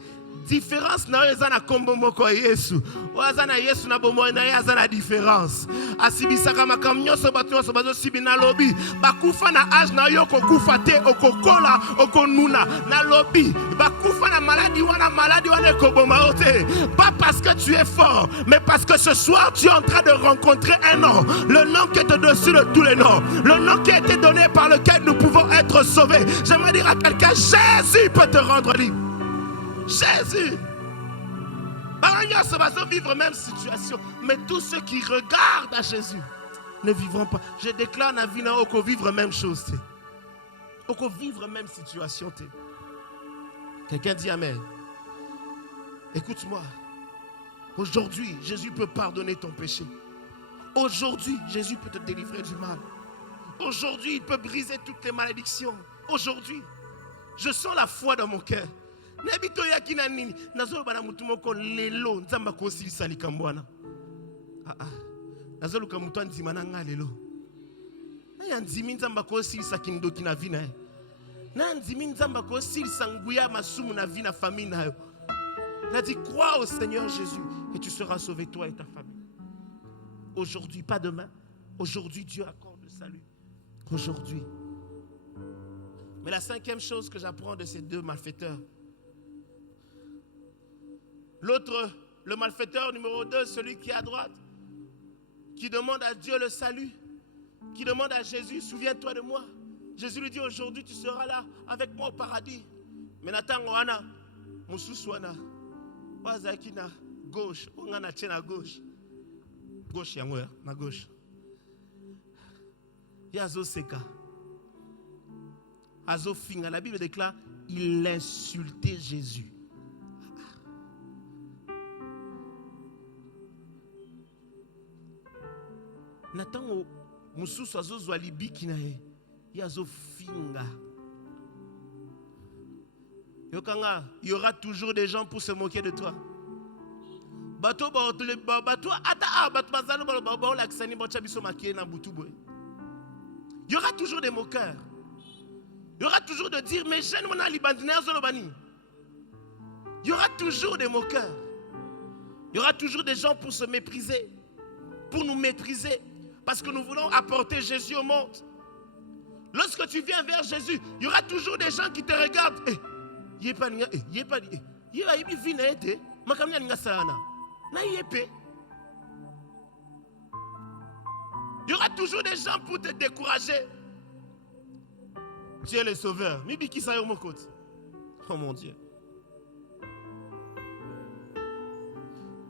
Différence na eza na kombo moko Yesu. Oza na Yesu na bomo na eza na différence. Asibisaka makam nyonso batu nyonso bazo sibina lobi. Bakufa na âge na yo kokufa te okokola okonuna na lobi. Bakufa na maladie wana ekoboma ote. Pas parce que tu es fort, mais parce que ce soir tu es en train de rencontrer un nom. Le nom qui est au-dessus de tous les noms. Le nom qui a été donné par lequel nous pouvons être sauvés. J'aimerais dire à quelqu'un, Jésus peut te rendre libre. Jésus. Va vivre même situation. Mais tous ceux qui regardent à Jésus ne vivront pas. Je déclare na vie na oko vivre même chose. Oko vivre même situation. Quelqu'un dit amen. Écoute-moi. Aujourd'hui, Jésus peut pardonner ton péché. Aujourd'hui, Jésus peut te délivrer du mal. Aujourd'hui, il peut briser toutes les malédictions. Aujourd'hui, je sens la foi dans mon cœur. Nebito yakina nini nazo bana mutu moko lelo nzamba ko silisa likambwana nazo luka mutu anzima na nga lelo na yanzimi nzamba ko silisa kindoki na vina na nzimi nzamba ko silisa nguya masumu na vina famille na yo. Il a dit crois au Seigneur Jésus et tu seras sauvé toi et ta famille. Aujourd'hui, pas demain. Aujourd'hui Dieu accorde le salut. Aujourd'hui. Mais la cinquième chose que j'apprends de ces deux malfaiteurs. L'autre, le malfaiteur numéro 2, celui qui est à droite, qui demande à Dieu le salut, qui demande à Jésus, souviens-toi de moi. Jésus lui dit aujourd'hui, tu seras là avec moi au paradis. Mais natango wana mususu wana wazaki na gauche, on a tient à gauche. Gauche yango na gauche. Yazo seka. Azo finga, la Bible déclare il insultait Jésus. Natango mususu azo zwa libiki na ye. Yazo finga. Yokanga, il y aura toujours des gens pour se moquer de toi. Il y aura toujours des moqueurs. Il y aura toujours de dire, mais jeune, il y aura toujours des moqueurs. Il y aura toujours des gens pour se mépriser, pour nous mépriser, parce que nous voulons apporter Jésus au monde. Lorsque tu viens vers Jésus, il y aura toujours des gens qui te regardent. Il y aura toujours des gens pour te décourager. Tu es le sauveur. Oh mon Dieu.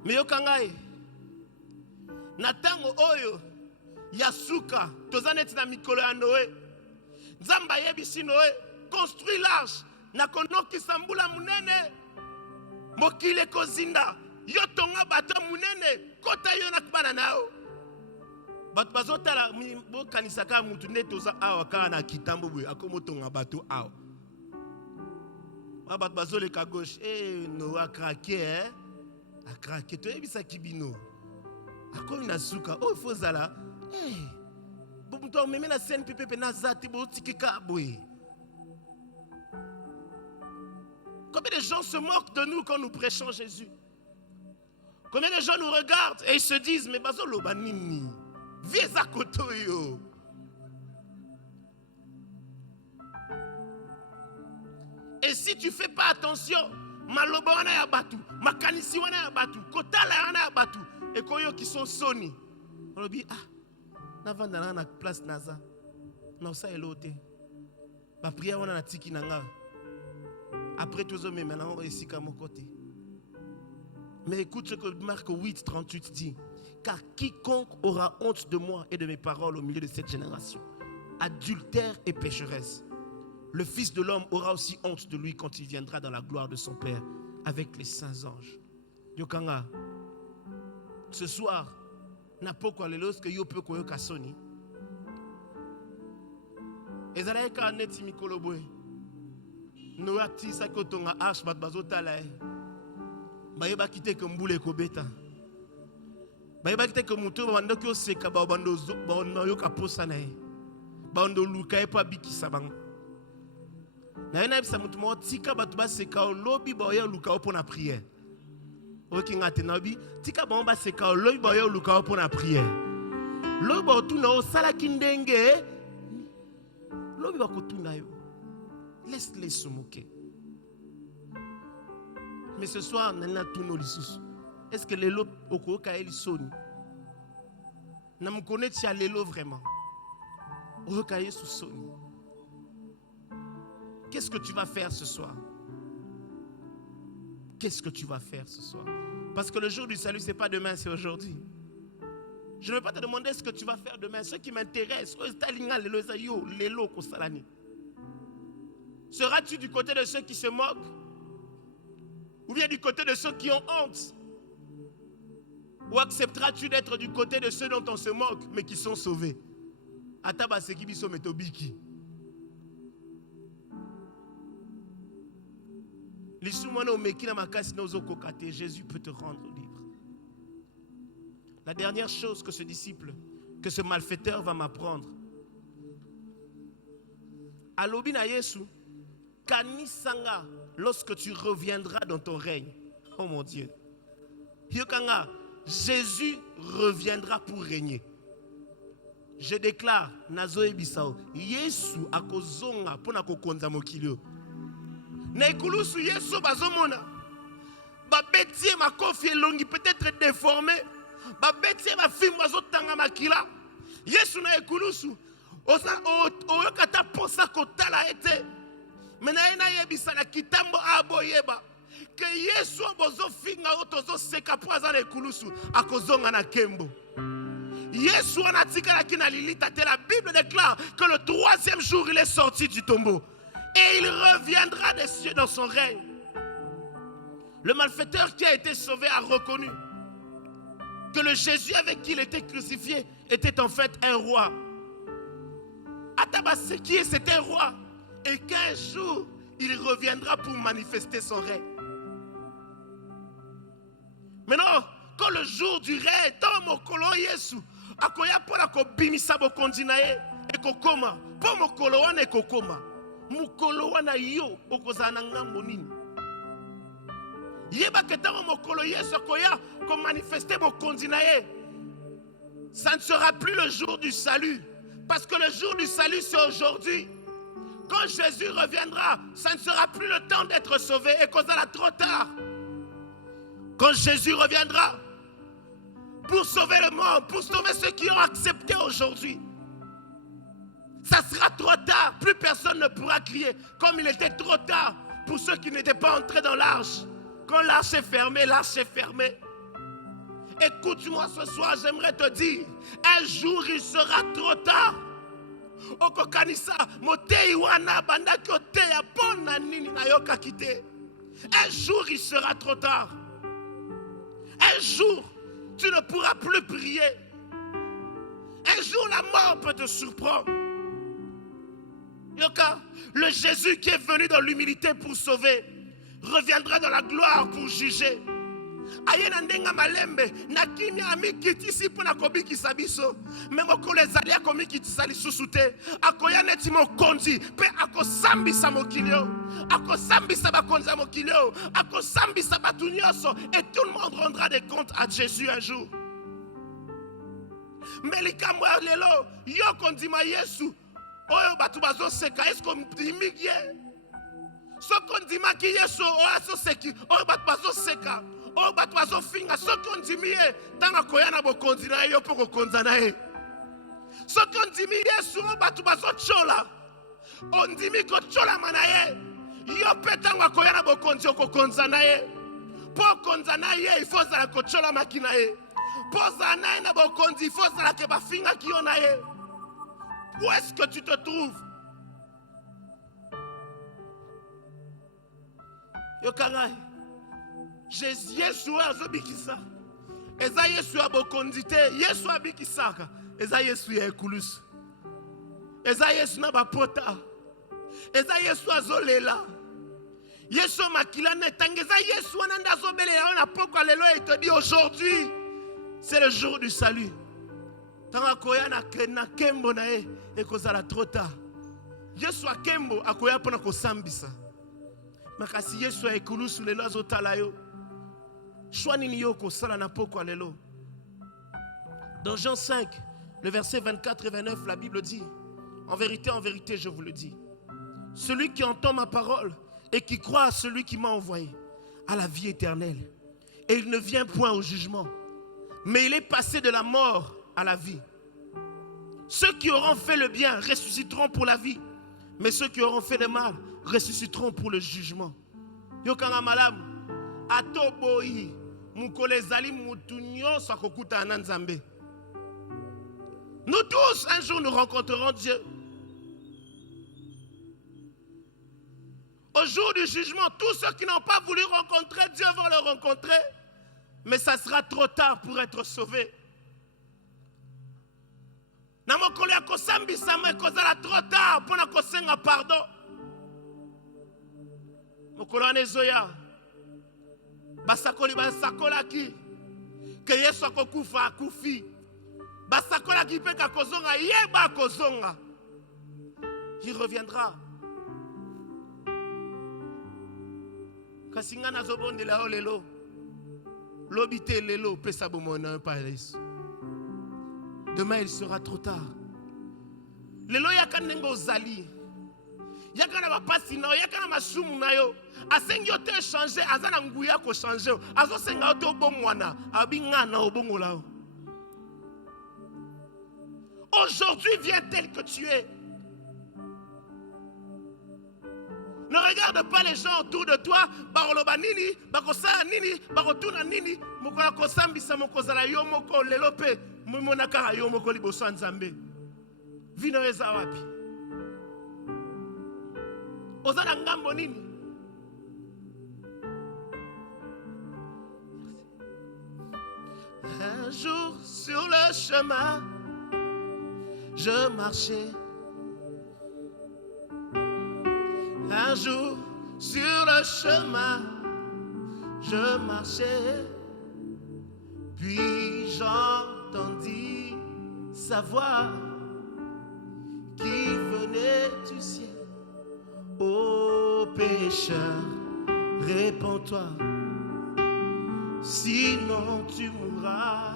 Mais yokangai natango oyo yasuka tozanet na mikolo ya Noé. Nzamba yebisi Noé construit l'arche na konoki sambula munene mokile kozinda yotonga bato munene kota yo na kubana nao. Bat bazotala bo kanisaka mutu netoza awa kana kitambo boye akomotonga bato awa. Bat bazole ka gauche no a craqué a craqué to ebisa kibino. Akomi na suka o fozala bo mutu meme na scène pepe na zati bo tikika boye. Combien de gens se moquent de nous quand nous prêchons Jésus? Combien de gens nous regardent et ils se disent, mais bazolo banini, viens à kotoyo. Et si tu ne fais pas attention, maloba wana ya batu, makanisi wana ya batu, kotala wana ya batu, et koyo qui sont soni. On dit, na vanda na place naza, na sa elote, ba prière wana na tiki nanga. Après tous les hommes, maintenant, on est ici à mon côté. Mais écoute ce que Marc 8, 38 dit. Car quiconque aura honte de moi et de mes paroles au milieu de cette génération, adultère et pécheresse, le Fils de l'homme aura aussi honte de lui quand il viendra dans la gloire de son Père avec les saints anges. Yokanga, ce soir, n'a pas quoi le lorsque yo peut koyo kasoni. Ezalaika neti mikoloboe. Nous avons sa kotonga arche bat bazotala bayeba kite ke mbule ko beta bayeba kite ke muto bando ko seka ba bando yo ka posa na bando luka e pa bikisa bang na ena bisa mutu mo tika batu ba seka lobi ba ya luka po na prière o kinga te na bi tika ba ba seka lobi ba ya luka po na prière lobi ba tu na o sala kindenge lobi ba ko tu na yo. Laisse-les se moquer. Mais ce soir, est-ce que les lots au Koka et sonne? N'a me connaît si les lots vraiment. Au Koka sous sonne. Qu'est-ce que tu vas faire ce soir? Qu'est-ce que tu vas faire ce soir? Parce que le jour du salut, ce n'est pas demain, c'est aujourd'hui. Je ne vais pas te demander ce que tu vas faire demain. Ce qui m'intéresse, les lots au salani. Seras-tu du côté de ceux qui se moquent? Ou bien du côté de ceux qui ont honte? Ou accepteras-tu d'être du côté de ceux dont on se moque, mais qui sont sauvés? Jésus peut te rendre libre. La dernière chose que ce disciple, que ce malfaiteur va m'apprendre, Alobina Yesu, Kanisanga, lorsque tu reviendras dans ton règne. Oh mon Dieu. Yokanga, Jésus reviendra pour régner. Je déclare, Nazoe Bissau, Yesu akozonga pona kokonza mokilio. Na ikulusu Yesu bazomona. Ba betie ma kofi longi peut-être déformé. Ba betie ma film bazotanga makila. Yesu na ikulusu. Oyokata posa kotala ete. Menaena yebisa na kitambo aboyeba. Que Yesu bozo finga otozo seka poza na ekulusu akozonga na kembo. Yesu anatika la kina lilita te. La Bible déclare que le 3e jour il est sorti du tombeau et il reviendra des cieux dans son règne. Le malfaiteur qui a été sauvé a reconnu que le Jésus avec qui il était crucifié était en fait un roi. Atabaseki, c'était un roi. Et qu'un jour, il reviendra pour manifester son règne. Maintenant, quand le jour du règne, dans mon kolo Yesu, akoya pola ko bimisa bokondi na ye ekokoma, po mokolo wana ekokoma. Mokolo wana yo okozana ngambo nini? Yeba ke tango mokolo Yesu akoya ko manifester bokondi na ye. Ça ne sera plus le jour du salut, parce que le jour du salut c'est aujourd'hui. Quand Jésus reviendra, ça ne sera plus le temps d'être sauvé et qu'on sera trop tard. Quand Jésus reviendra, pour sauver le monde, pour sauver ceux qui ont accepté aujourd'hui, ça sera trop tard. Plus personne ne pourra crier, comme il était trop tard pour ceux qui n'étaient pas entrés dans l'arche. Quand l'arche est fermée, l'arche est fermée. Écoute-moi ce soir, j'aimerais te dire, un jour il sera trop tard. Okokanisa motei wana bandaki oteya pona nini na yoka kite. Un jour il sera trop tard. Un jour tu ne pourras plus prier. Un jour la mort peut te surprendre. Yoka, le Jésus qui est venu dans l'humilité pour sauver reviendra dans la gloire pour juger. Ayena ndenga malembe na kimia amikiti si pona kobiki sabiso memo kolezali akomiki sali susute akoya neti mokonzi pe akosambisa mokilio akosambisa bakonza mokilio akosambisa batunyoso et tout le monde rendra des comptes à Jésus un jour. Melikambo lelo yo kondima Yesu oyo batu bazo seka esko ndimigie so kondima ki Yesu oyo seki oyo batu bazo seka. Oh, batwazo finga soki ondimiye tanga koyana bokonzi na yo poko konza na ye. Soki ondimiye Yesu batu bazo chola. Ondimi ko chola manaye. Yo petanga koyana bokonzi ko konza na ye. Po konza na ye il faut za ko chola makina ye. Po za na na bokonzi il faut za ke ba finga ki yo na ye. Où est-ce que tu te trouves? Yo kangai. Yesu azobikisa. Eza Yesu abokondite, Yesu abikisaka. Eza Yesu ya ekulusu. Eza Yesu na bapota. Eza Yesu azolela. Yesu makila netanga. Eza Yesu ananda azobelela na poko lelo et te dit aujourd'hui c'est le jour du salut. Tanga koya na kembo na e ekozala trop tard. Yesu akembo akoya pona kosambisa. Makasi Yesu ya ekulusu lelo azotala yo. Dans Jean 5, le verset 24 et 29, la Bible dit, en vérité, je vous le dis, celui qui entend ma parole et qui croit à celui qui m'a envoyé a la vie éternelle. Et il ne vient point au jugement, mais il est passé de la mort à la vie. Ceux qui auront fait le bien ressusciteront pour la vie, mais ceux qui auront fait le mal ressusciteront pour le jugement. Yokanga malam. Atoboyi mukolezali mutunyo sakokuta ananzambe. Nous tous un jour nous rencontrerons Dieu. Au jour du jugement, tous ceux qui n'ont pas voulu rencontrer Dieu vont le rencontrer, mais ça sera trop tard pour être sauvés. Namokole akosambi sama kozala trop tard pour na kosenga pardon. Mokolo anezoya. Basakoli basakolaki que Yesu akokufa akufi. Basakolaki pe kakozonga yeba kozonga. Il reviendra. Kasinga nazobondela lelo. Lobite lelo pesa bomona pa Yesu. Demain il sera trop tard. Lelo yakanengo zali. Yakana bapasi na yakana masumu na yo. Asengi yo te changer azana nguya ko changer. Azo senga to bomwana abinga na obongola. Aujourd'hui viens tel que tu es. Ne regarde pas les gens autour de toi. Baroloba nini, bakosala nini, bakotuna nini. Mokola kosambisa mokozala yo moko lelope. Mumonaka yo moko liboso ya Nzambe. Vino eza wapi? Ozala ngambo nini? Un jour sur le chemin, je marchais. Un jour sur le chemin, je marchais. Puis j'entendis sa voix qui venait du ciel. Ô pécheur, répands-toi, sinon tu mourras.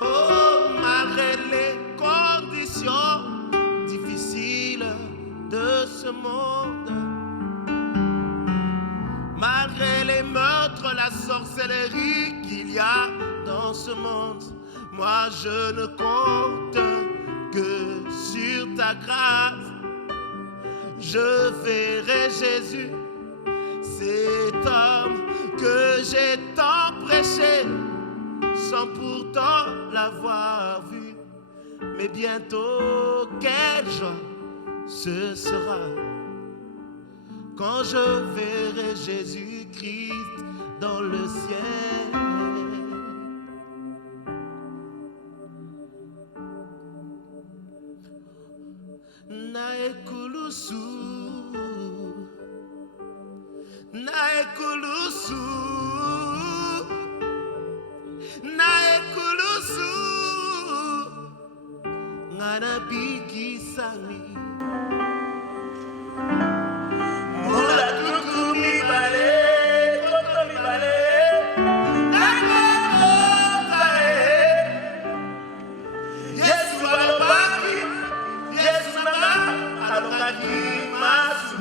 Oh, malgré les conditions difficiles de ce monde, malgré les meurtres, la sorcellerie qu'il y a dans ce monde, moi je ne compte que sur ta grâce. Je verrai Jésus, cet homme que j'ai tant prêché, sans pourtant l'avoir vu. Mais bientôt, quelle joie ce sera quand je verrai Jésus-Christ dans le ciel. Naekulusu, naekulusu, naekulusu, ngana bikisami. Mula tutu mi bale, toto mi bale, nakota Yesu balobaki, Yesu nanga alongaki masu.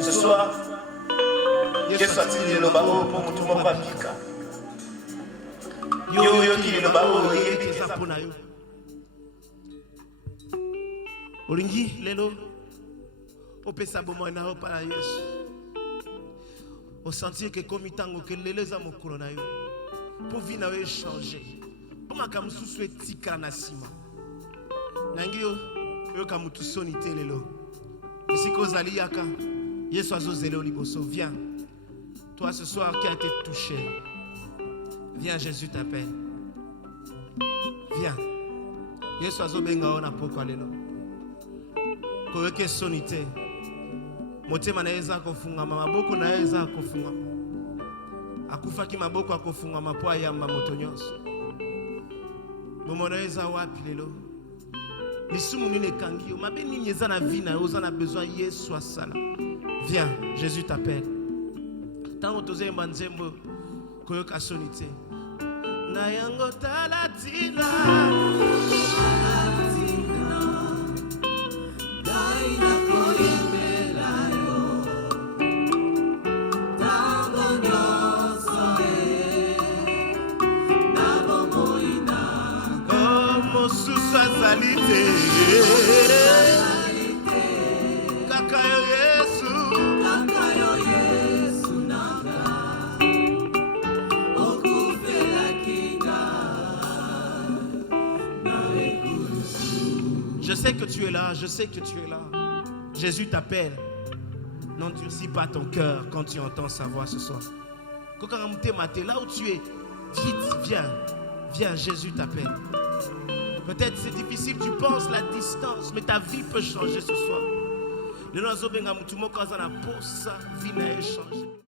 Ce soir, Yesu atili le babo pour mutu moko apika. Yo yo ki le babo yebiki eza mpona yo. Olingi lelo opesa bomo na yo para Yesu. Au sentir que comme itango que lelo za mokolo na yo pour vie na yo changer. Pour makamusu souhaiti kana sima. Nangio yo kamutu sonité lelo. Esiko zali yaka Yesu azozele liboso, viens. Toi ce soir qui a été touché. Viens, Jésus t'appelle. Viens. Yesu azobenga ona poko lelo. Koyoke sonité. Motema na eza kofungama, maboko na eza kofungama. Akufaki maboko akofungama po ayamba moto nyonso. Bomo na eza wapi lelo? Lisumu nini ekangi yo? Mabe nini eza na vie na yo, oza na besoin Yesu asala. Viens, Jésus t'appelle. Tango tozemba nzembo koyoka sonité. Na yango talatina. Salite Kakayo Yesu nanga okufela kinga na ekusu. Je sais que tu es là, je sais que tu es là. Jésus t'appelle. N'endurcis pas ton cœur quand tu entends sa voix ce soir. Là où tu es, vite, viens, Jésus t'appelle. Peut-être c'est difficile, tu penses la distance, mais ta vie peut changer ce soir. Le nozo benga mutumo kaza na posa vie na changer.